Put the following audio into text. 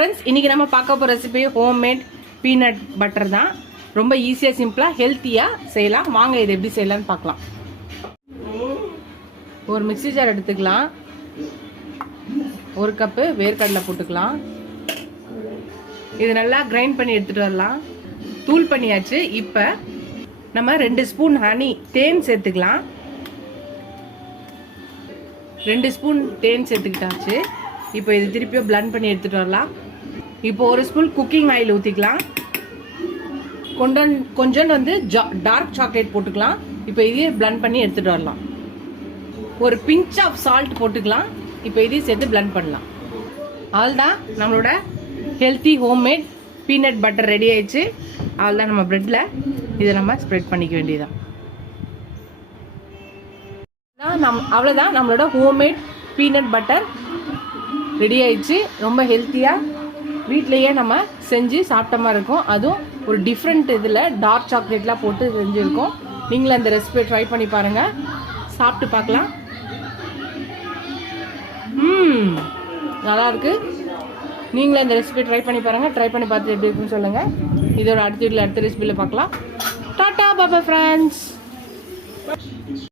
Friends, இன்றைக்கி நம்ம பார்க்க போகிற ரெசிபி ஹோம்மேட் பீனட் பட்டர் தான். ரொம்ப ஈஸியாக சிம்பிளாக ஹெல்த்தியாக செய்யலாம். வாங்க இது எப்படி செய்யலான்னு பார்க்கலாம். ஒரு மிக்ஸி ஜார் எடுத்துக்கலாம். 1 கப்பு வேர்க்கடலை போட்டுக்கலாம். இது நல்லா கிரைண்ட் பண்ணி எடுத்துகிட்டு வரலாம். தூள் பண்ணியாச்சு. இப்போ நம்ம 2 ஸ்பூன் ஹனி தேன் சேர்த்துக்கலாம். 2 ஸ்பூன் தேன் சேர்த்துக்கிட்டாச்சு. இப்போ இது திருப்பியும் பிளண்ட் பண்ணி எடுத்துகிட்டு வரலாம். இப்போ 1 ஸ்பூன் குக்கிங் ஆயில் ஊற்றிக்கலாம். கொஞ்சம் வந்து டார்க் சாக்லேட் போட்டுக்கலாம். இப்போ இதையும் பிளண்ட் பண்ணி எடுத்துகிட்டு வரலாம். ஒரு பிஞ்ச் ஆஃப் சால்ட் போட்டுக்கலாம். இப்போ இதையும் சேர்த்து பிளண்ட் பண்ணலாம். அவ்வளோதான், நம்மளோட healthy homemade peanut butter ready ஆயிடுச்சு. அவ்வளோதான், நம்ம ப்ரெட்டில் இதை நம்ம ஸ்ப்ரெட் பண்ணிக்க வேண்டியதான். அவ்வளோதான், நம்மளோட ஹோம்மேட் பீனட் பட்டர் ரெடி ஆயிடுச்சு. ரொம்ப ஹெல்த்தியாக வீட்லேயே நம்ம செஞ்சு சாப்பிட்ட மாதிரி இருக்கும். அதுவும் ஒரு டிஃப்ரெண்ட் இதில் டார்க் சாக்லேட்லாம் போட்டு செஞ்சுருக்கோம். நீங்களும் அந்த ரெசிபியை ட்ரை பண்ணி பாருங்கள், சாப்பிட்டு பார்க்கலாம். நல்லாயிருக்கு. நீங்களும் இந்த ரெசிபியை ட்ரை பண்ணி பாருங்கள். ட்ரை பண்ணி பார்த்துட்டு எப்படி இருக்குன்னு சொல்லுங்கள். இதோட அடுத்த ரெசிபியில் பார்க்கலாம். Tata bye friends.